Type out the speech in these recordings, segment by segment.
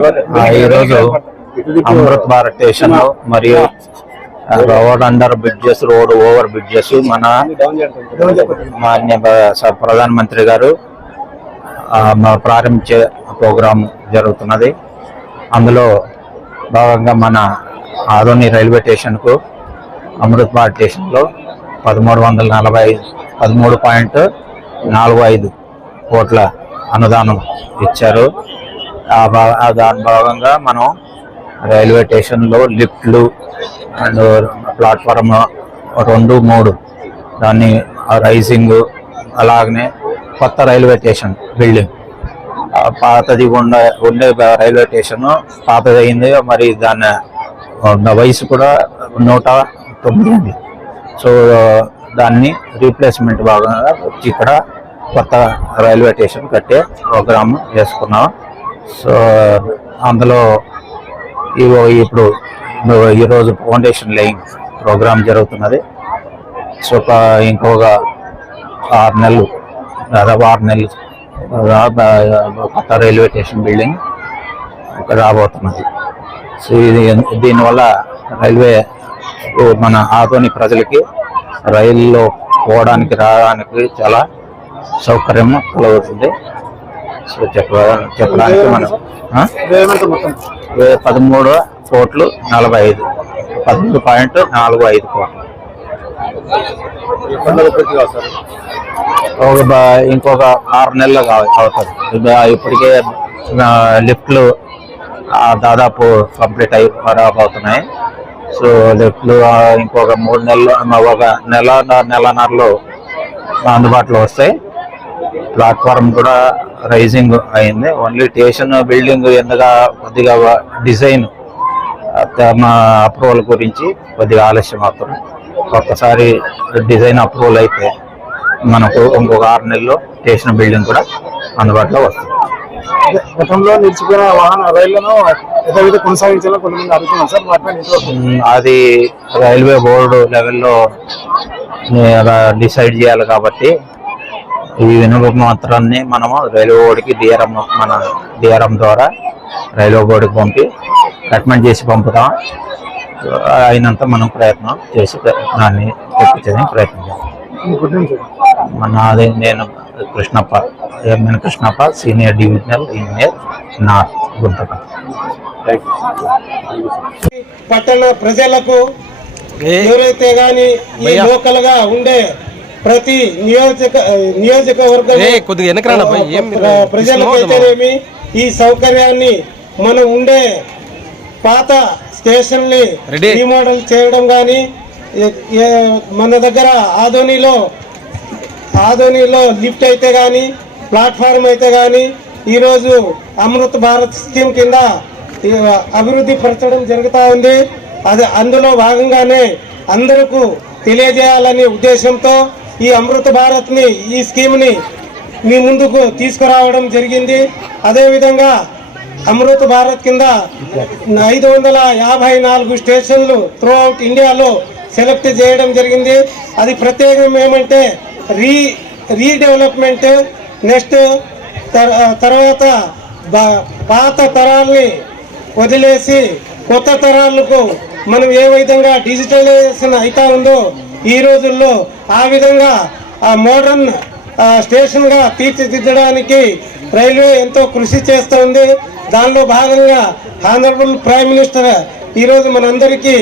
ఈరోజు అమృత్ భారత్ స్టేషన్ మరియు road under bridges, road over bridges మన మాన్య ప్రధానమంత్రి గారు ప్రారంభించే ప్రోగ్రాం జరుగుతున్నది. అందులో భాగంగా మన ఆదోని రైల్వే స్టేషన్కు అమృత్ భారత్ స్టేషన్లో 1345 కోట్ల అనుదానం ఇచ్చారు. దాని భాగంగా మనం రైల్వే స్టేషన్లో లిఫ్ట్లు అండ్ ప్లాట్ఫారం 2, 3 దాన్ని రైజింగ్, అలాగనే కొత్త రైల్వే స్టేషన్ బిల్డింగ్, పాతది ఉండే రైల్వే స్టేషన్ పాతదైంది. మరి దాని వయసు కూడా 109. సో దాన్ని రీప్లేస్మెంట్ భాగంగా ఇక్కడ కొత్త రైల్వే స్టేషన్ కట్టే ప్రోగ్రామ్ చేసుకున్నాం. సో అందులో ఇప్పుడు ఈరోజు ఫౌండేషన్ లేయింగ్ ప్రోగ్రామ్ జరుగుతున్నది. సో ఇంకొక 6 నెలలు, దాదాపు 6 నెలలు కొత్త రైల్వే స్టేషన్ బిల్డింగ్ రాబోతున్నది. సో దీనివల్ల రైల్వే మన ఆదోని ప్రజలకి రైల్లో పోవడానికి రావడానికి చాలా సౌకర్యం కలుగుతుంది. సో చెప్పడానికి మనం 13,45 కోట్లు. ఇంకొక 6 నెలలు అవుతుంది. ఇప్పటికే లిఫ్ట్లు దాదాపు కంప్లీట్ రాబోతున్నాయి. సో లిఫ్ట్లు ఇంకొక 3 నెలలు, ఒక నెలన్నరలో అందుబాటులో వస్తాయి. ప్లాట్ఫారం కూడా రైజింగ్ అయింది. ఓన్లీ స్టేషన్ బిల్డింగ్ ఎందుగా కొద్దిగా డిజైన్ అప్రూవల్ గురించి కొద్దిగా ఆలస్యం అవుతుంది. ఒక్కసారి డిజైన్ అప్రూవల్ అయితే మనకు ఇంకొక 6 నెలల్లో స్టేషన్ బిల్డింగ్ కూడా అందుబాటులో వస్తుంది. గతంలో నిలిచిపోయిన వాహన రైళ్లను యథావిధి కొనసాగించాలని కొంతమంది అడుగుతున్నారు సార్. అది రైల్వే బోర్డు లెవెల్లో డిసైడ్ చేయాలి కాబట్టి ఈ వినుగ మాత్రాన్ని మనము రైల్వే బోర్డుకి మన డిఆర్ఎం ద్వారా రైల్వే బోర్డుకి పంపి కట్మెంట్ చేసి పంపుతాం. అయినంత మనం ప్రయత్నం చేసి దాన్ని తెప్పించడానికి ప్రయత్నం చేస్తాం. నేను Krishnappa, senior divisional engineer, north గుంతక. పట్టణ ప్రజలకు ఎవరైతే గాని ఈ లోకల్ గా ఉండే ప్రతి నియోజకవర్గం ప్రజలకైతేనేమి ఈ సౌకర్యాన్ని మనం ఉండే పాత స్టేషన్ ని రీమోడల్ చేయడం కానీ, మన దగ్గర ఆదోనిలో లిఫ్ట్ అయితే కానీ, ప్లాట్ఫారం అయితే కానీ ఈరోజు అమృత్ భారత్ స్కీమ్ కింద అభివృద్ధి పరచడం జరుగుతూ ఉంది. అందులో భాగంగానే అందరికీ తెలియజేయాలనే ఉద్దేశంతో ఈ అమృత్ భారత్ ని, ఈ స్కీమ్ ని మీ ముందుకు తీసుకురావడం జరిగింది. అదేవిధంగా అమృత్ భారత్ కింద 554 స్టేషన్లు త్రూ అవుట్ ఇండియాలో సెలెక్ట్ చేయడం జరిగింది. అది ప్రత్యేకం ఏమంటే రీడెవలప్మెంట్. నెక్స్ట్ తర్వాత పాత తరాల్ని వదిలేసి కొత్త తరాలకు మనం ఏ విధంగా డిజిటలైజేషన్ అవుతా ఉందో ఈ రోజుల్లో ఆ విధంగా మోడర్న్ స్టేషన్గా తీర్చిదిద్దడానికి రైల్వే ఎంతో కృషి చేస్తూ ఉంది. దానిలో భాగంగా ఆనరబుల్ ప్రైమ్ మినిస్టర్ ఈరోజు మనందరికీ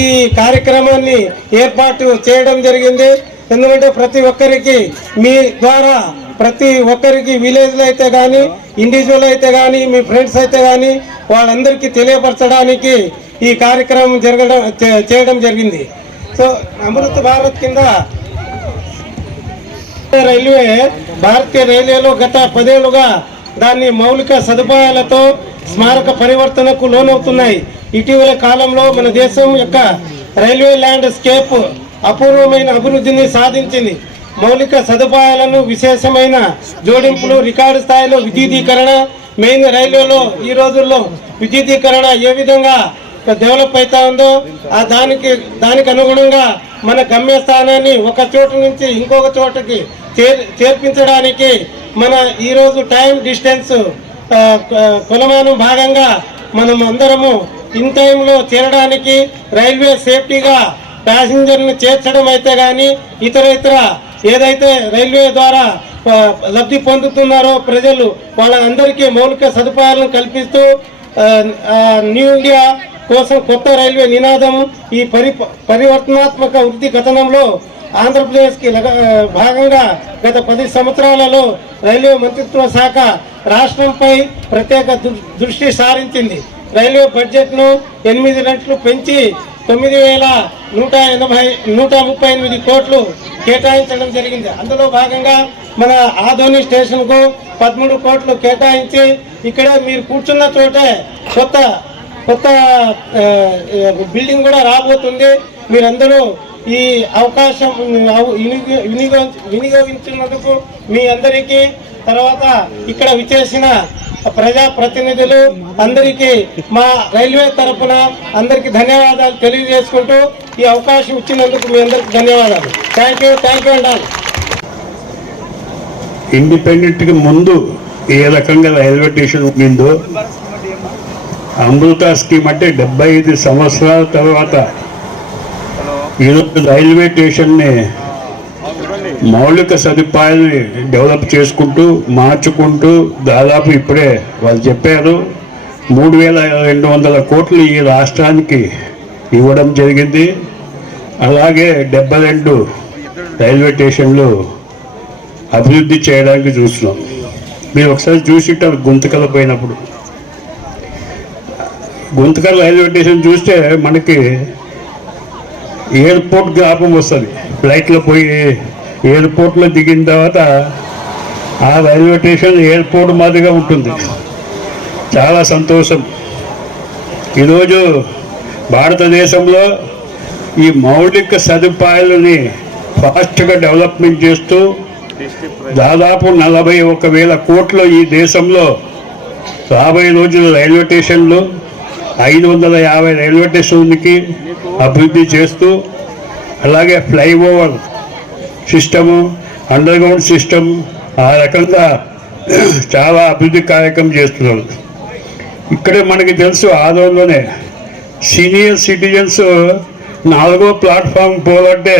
ఈ కార్యక్రమాన్ని ఏర్పాటు చేయడం జరిగింది. ఎందుకంటే ప్రతి ఒక్కరికి మీ ద్వారా ప్రతి ఒక్కరికి విలేజ్లో అయితే కానీ, ఇండివిజువల్ అయితే కానీ, మీ ఫ్రెండ్స్ అయితే కానీ వాళ్ళందరికీ తెలియపరచడానికి ఈ కార్యక్రమం చేయడం జరిగింది. సో అమృత్ భారత్ కింద భారతీయ రైల్వేలో గత 10 ఏళ్లుగా దాన్ని మౌలిక సదుపాయాలతో స్మారక పరివర్తనకు లోనవుతున్నాయి. ఇటీవల కాలంలో మన దేశం యొక్క రైల్వే ల్యాండ్స్కేప్ అపూర్వమైన అభివృద్ధిని సాధించింది. మౌలిక సదుపాయాలను విశేషమైన జోడింపులు, రికార్డు స్థాయిలో విద్యుదీకరణ, మెయిన్ రైల్వేలో ఈ రోజుల్లో విద్యుదీకరణ ఏ విధంగా డెవలప్ అవుతా ఉందో దానికి అనుగుణంగా మన గమ్యస్థానాన్ని ఒక చోటు నుంచి ఇంకొక చోటకి చేర్పించడానికి మన ఈరోజు టైం డిస్టెన్స్ కొలమానం భాగంగా మనం అందరము ఇన్ టైంలో చేరడానికి రైల్వే సేఫ్టీగా ప్యాసింజర్ని చేర్చడం అయితే కానీ ఇతర ఏదైతే రైల్వే ద్వారా లబ్ధి పొందుతున్నారో ప్రజలు వాళ్ళందరికీ మౌలిక సదుపాయాలను కల్పిస్తూ న్యూ ఇండియా కోసం కొత్త రైల్వే నినాదం ఈ పరివర్తనాత్మక వృద్ధి కథనంలో ఆంధ్రప్రదేశ్కి భాగంగా గత 10 సంవత్సరాలలో రైల్వే మంత్రిత్వ శాఖ రాష్ట్రంపై ప్రత్యేక దృష్టి సారించింది. రైల్వే బడ్జెట్ను 8 రెట్లు పెంచి 9,138 కోట్లు కేటాయించడం జరిగింది. అందులో భాగంగా మన ఆదోని స్టేషన్కు 13 కోట్లు కేటాయించి ఇక్కడే మీరు కూర్చున్న చోటే కొత్త బిల్డింగ్ కూడా రాబోతుంది. మీరందరూ ఈ అవకాశం వినియోగించినందుకు మీ అందరికీ, తర్వాత ఇక్కడ విచ్చేసిన ప్రజా ప్రతినిధులు అందరికీ మా రైల్వే తరఫున అందరికీ ధన్యవాదాలు తెలియజేసుకుంటూ ఈ అవకాశం ఇచ్చినందుకు మీ అందరికీ ధన్యవాదాలు. థ్యాంక్ యూ అండి. ఇండిపెండెంట్కి ముందు ఏ రకంగా రైల్వే స్టేషన్ ఉండిందో, అమృత స్కీమ్ అంటే 75 సంవత్సరాల తర్వాత ఈరోజు రైల్వే స్టేషన్ని మౌలిక సదుపాయాన్ని డెవలప్ చేసుకుంటూ మార్చుకుంటూ దాదాపు ఇప్పుడే వాళ్ళు చెప్పారు 3,200 కోట్లు ఈ రాష్ట్రానికి ఇవ్వడం జరిగింది. అలాగే 72 రైల్వే స్టేషన్లు అభివృద్ధి చేయడానికి చూస్తున్నాం. మీరు ఒకసారి చూసిట్టారు గుంతకల్ పోయినప్పుడు, గుంతకల్ రైల్వే స్టేషన్ చూస్తే మనకి ఎయిర్పోర్ట్ జ్ఞాపకం వస్తుంది. ఫ్లైట్లో పోయి ఎయిర్పోర్ట్లో దిగిన తర్వాత ఆ రైల్వే స్టేషన్ ఎయిర్పోర్ట్ మాదిరిగా ఉంటుంది. చాలా సంతోషం. ఈరోజు భారతదేశంలో ఈ మౌలిక సదుపాయాలని ఫాస్ట్గా డెవలప్మెంట్ చేస్తూ దాదాపు 41,000 కోట్లు ఈ దేశంలో రాబోయే రోజులు రైల్వే స్టేషన్లు 550 రైల్వే స్టేషన్కి అభివృద్ధి చేస్తూ, అలాగే flyover system, under ground system, ఆ రకంగా చాలా అభివృద్ధి కార్యక్రమం చేస్తున్నారు. ఇక్కడే మనకి తెలుసు ఆదోళనలోనే సీనియర్ సిటిజన్స్ 4వ ప్లాట్ఫామ్ పోవాలంటే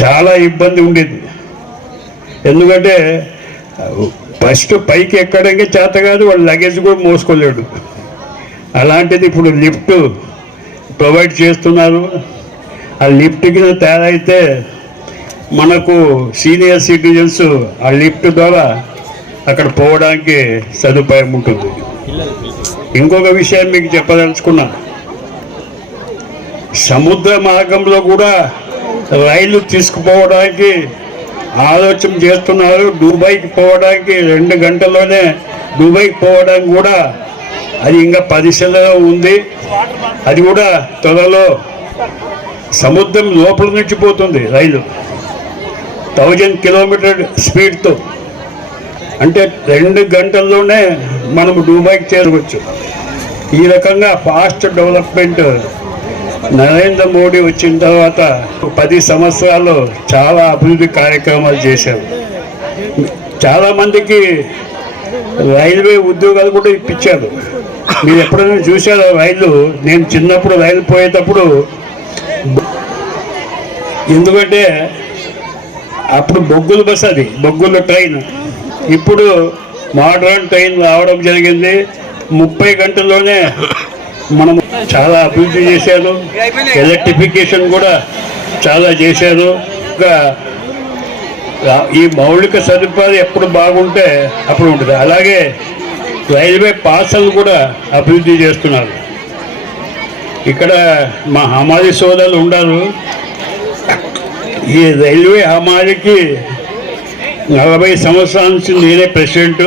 చాలా ఇబ్బంది ఉండేది. ఎందుకంటే ఫస్ట్ పైకి ఎక్కడానికి చేత కాదు, వాళ్ళ లగేజ్ కూడా మోసుకోలేడు. అలాంటిది ఇప్పుడు లిఫ్ట్ ప్రొవైడ్ చేస్తున్నారు. ఆ లిఫ్ట్ కింద తేడా అయితే మనకు సీనియర్ సిటిజన్స్ ఆ లిఫ్ట్ ద్వారా అక్కడ పోవడానికి సదుపాయం ఉంటుంది. ఇంకొక విషయం మీకు చెప్పదలుచుకున్నా, సముద్ర మార్గంలో కూడా రైలు తీసుకుపోవడానికి ఆలోచన చేస్తున్నారు. దుబాయ్కి పోవడానికి 2 గంటల్లోనే దుబాయ్కి పోవడానికి కూడా అది ఇంకా పరిశీలనలో ఉంది. అది కూడా త్వరలో సముద్రం లోపల నుంచి పోతుంది రైలు 1000 కిలోమీటర్ స్పీడ్తో. అంటే 2 గంటల్లోనే మనం దుబాయ్కి చేరవచ్చు. ఈ రకంగా ఫాస్ట్ డెవలప్మెంట్ నరేంద్ర మోడీ వచ్చిన తర్వాత 10 సంవత్సరాల్లో చాలా అభివృద్ధి కార్యక్రమాలు చేశారు. చాలామందికి రైల్వే ఉద్యోగాలు కూడా ఇప్పించారు. మీరు ఎప్పుడైనా చూసారో రైలు? నేను చిన్నప్పుడు రైలు పోయేటప్పుడు, ఎందుకంటే అప్పుడు బొగ్గుల బస్, అది బొగ్గుల ట్రైన్. ఇప్పుడు మోడర్న్ ట్రైన్ రావడం జరిగింది. 30 గంటల్లోనే మనం చాలా అభివృద్ధి చేశారు. ఎలక్ట్రిఫికేషన్ కూడా చాలా చేశారు. ఈ మౌలిక సదుపాయాలు ఎప్పుడు బాగుంటే అప్పుడు ఉంటుంది. అలాగే రైల్వే పాసలు కూడా అభివృద్ధి చేస్తున్నారు. ఇక్కడ మా హమాలి సోదరులు ఉన్నారు. ఈ రైల్వే హమాలికి 40 సంవత్సరాల నుంచి నేనే ప్రెసిడెంట్.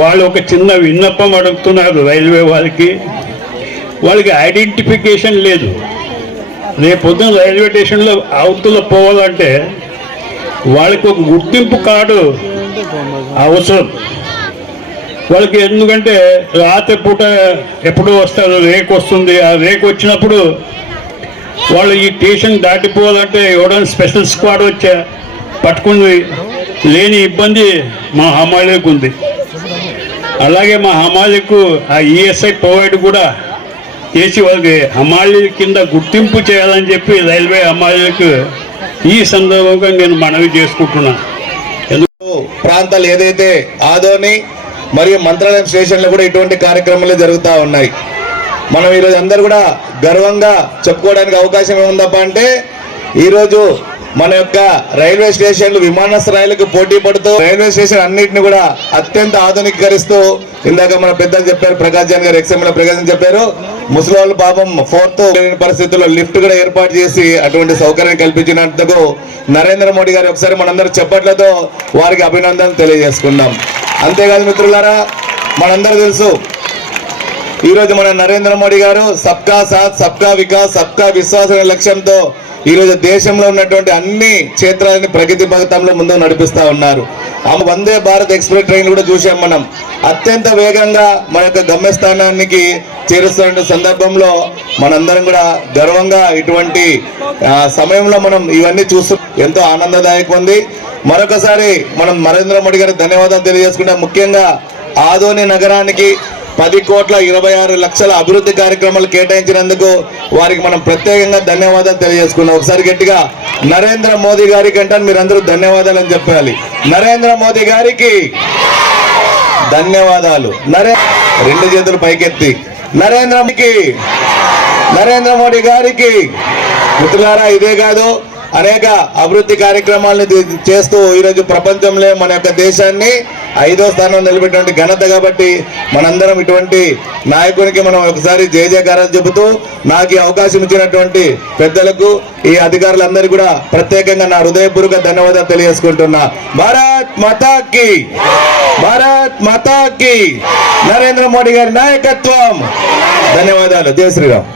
వాళ్ళు ఒక చిన్న విన్నపం అడుగుతున్నారు రైల్వే వాళ్ళకి ఐడెంటిఫికేషన్ లేదు. రేపొద్దున రైల్వే స్టేషన్లో అవతల పోవాలంటే వాళ్ళకి ఒక గుర్తింపు కార్డు అవసరం వాళ్ళకి. ఎందుకంటే రాత్రి పూట ఎప్పుడూ వస్తారు, రేకు వస్తుంది. ఆ రేకు వచ్చినప్పుడు వాళ్ళు ఈ స్టేషన్ దాటిపోవాలంటే ఎవడైనా స్పెషల్ స్క్వాడ్ వచ్చా పట్టుకుని లేని ఇబ్బంది మా హమాలీకి ఉంది. అలాగే మా హమాలీకు ఆ ఈఎస్ఐ ప్రొవైడ్ కూడా చేసి వాళ్ళకి హమాలీ కింద గుర్తింపు చేయాలని చెప్పి రైల్వే హమాలీలకు ఈ సందర్భంగా నేను మనవి చేసుకుంటున్నాను. ప్రాంతాలు ఏదైతే ఆదోని మరియు మంత్రాలయం స్టేషన్లో కూడా ఇటువంటి కార్యక్రమాలు జరుగుతూ ఉన్నాయి. మనం ఈరోజు అందరూ కూడా గర్వంగా చెప్పుకోవడానికి అవకాశం ఏముందప్ప అంటే ఈరోజు మన యొక్క రైల్వే స్టేషన్లు విమానాశ్రయాలకు పోటీ పడుతూ రైల్వే స్టేషన్ అన్నింటినీ కూడా అత్యంత ఆధునీకరిస్తూ, ఇందాక మన పెద్దలు చెప్పారు, ప్రకాష్ జాన్ గారు ఎక్స్ఎంఎల్ ప్రకాశం చెప్పారు, ముసలి పాపం 4th పరిస్థితుల్లో లిఫ్ట్ కూడా ఏర్పాటు చేసి అటువంటి సౌకర్యం కల్పించినందుకు నరేంద్ర మోడీ గారు ఒకసారి మనందరూ చెప్పట్లతో వారికి అభినందనలు తెలియజేసుకుందాం. అంతేకాదు మిత్రులారా, మనందరూ తెలుసు ఈరోజు మన నరేంద్ర మోడీ గారు సబ్కా సాత్ సబ్కా వికాస్ సబ్కా విశ్వాస్ అనే లక్ష్యంతో ఈరోజు దేశంలో ఉన్నటువంటి అన్ని క్షేత్రాలని ప్రగతి పథంలో ముందుకు నడిపిస్తా ఉన్నారు. ఆ వందే భారత్ ఎక్స్ప్రెస్ ట్రైన్ కూడా చూసాం మనం. అత్యంత వేగంగా మన యొక్క గమ్యస్థానానికి చేరుస్తున్న సందర్భంలో మనందరం కూడా గర్వంగా ఇటువంటి సమయంలో మనం ఇవన్నీ చూస్తూ ఎంతో ఆనందదాయకం ఉంది. మరొకసారి మనం నరేంద్ర మోడీ గారికి ధన్యవాదాలు తెలియజేసుకుంటాం. ముఖ్యంగా ఆదోని నగరానికి 10,26,00,000 అభివృద్ధి కార్యక్రమాలు కేటాయించినందుకు వారికి మనం ప్రత్యేకంగా ధన్యవాదాలు తెలియజేసుకున్నాం. ఒకసారి గట్టిగా నరేంద్ర మోదీ గారికి అంటే మీరందరూ ధన్యవాదాలు అని చెప్పాలి. నరేంద్ర మోదీ గారికి ధన్యవాదాలు. రెండు చేతులు పైకెత్తి నరేంద్ర మోడీ గారికి. మిత్రులారా, ఇదే కాదు అనేక అభివృద్ధి కార్యక్రమాలను చేస్తూ ఈరోజు ప్రపంచంలో మన యొక్క దేశాన్ని 5వ స్థానం నిలబెట్టినటువంటి ఘనత. కాబట్టి మనందరం ఇటువంటి నాయకునికి మనం ఒకసారి జయజయకారాలు చెబుతూ నాకు ఈ అవకాశం ఇచ్చినటువంటి పెద్దలకు, ఈ అధికారులందరికీ కూడా ప్రత్యేకంగా నా హృదయపూర్వక ధన్యవాదాలు తెలియజేసుకుంటున్నా. భారత్ మాతాకి, భారత్ మాతాకి, నరేంద్ర మోడీ గారి నాయకత్వం. ధన్యవాదాలు. జై శ్రీరామ్.